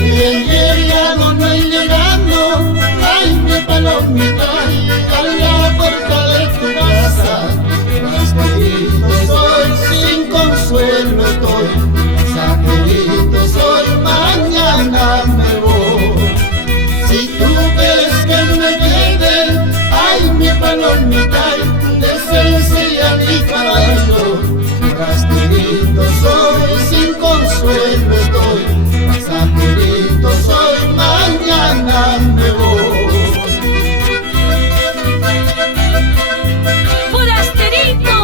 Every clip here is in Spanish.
llegado no hay llegando, ay mi palomita, a la puerta de tu casa. Pasajerito soy, sin consuelo estoy, pasajerito soy, mañana me voy. Si tú ves que me quede, ay mi palomita, decencia mi caballo. Pasajerito soy, sin consuelo estoy, pasajerito soy, mañana me voy. Forasterito,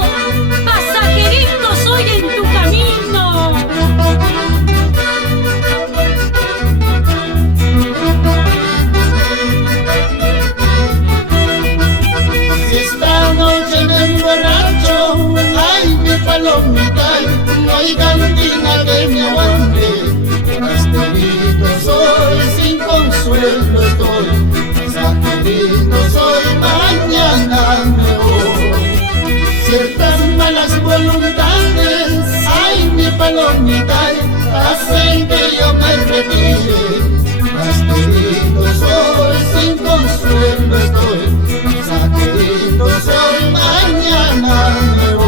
pasajerito soy en tu camino. Si esta noche me emborracho, ay mi palomita, no hay cantina que me aguante. Pasajerito soy, sin consuelo estoy, pasajerito soy, mañana me voy. Ciertas malas voluntades, ay mi palomita, hacen que yo me retire. Pasajerito soy, sin consuelo estoy, pasajerito soy, mañana me voy.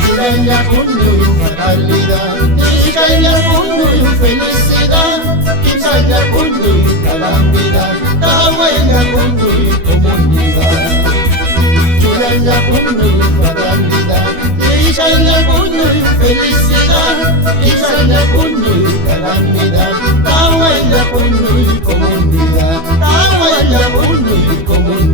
Chicaya junio fatalidad, chicaya junio felicidad, chicaya junio calamidad, tahuella junio comunidad. Chicaya junio fatalidad, chicaya junio felicidad, chicaya junio calamidad, tahuella junio comunidad, tahuella junio comunidad.